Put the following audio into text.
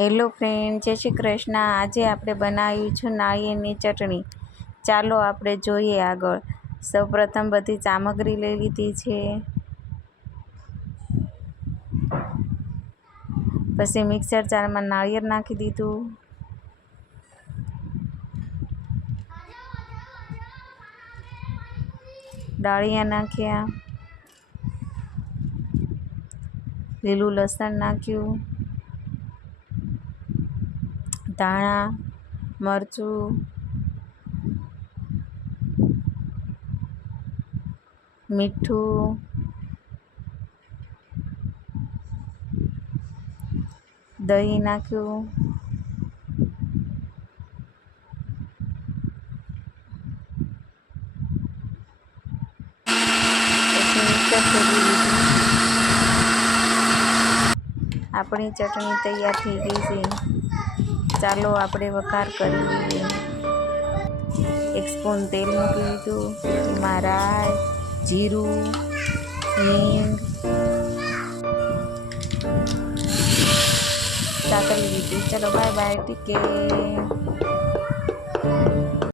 Hello friend, જય શ્રી કૃષ્ણ। આજે આપણે બનાવ્યું છે નાળિયેરની ચટણી। ચાલો આપણે જોઈએ આગળ। સૌપ્રથમ બધી સામગ્રી લઈ લીધી છે, પછી મિક્સર જારમાં નાળિયેર નાખી દીધું, ડાળિયા નાખ્યા, લીલું લસણ નાખ્યું, ધાણા, મરચું, મીઠું, દહીં નાખ્યું, પછી મિક્સર કરી દીધું। આપણી ચટણી તૈયાર થઈ ગઈ છે। ચાલો આપણે વઘાર કરી લઈએ। 1 સ્પૂન તેલ મૂકી દીધું, એમાં રાઈ, જીરું, હિંગ, સાતળી દીધી। ચલો બાય બાય, ઠીક છે।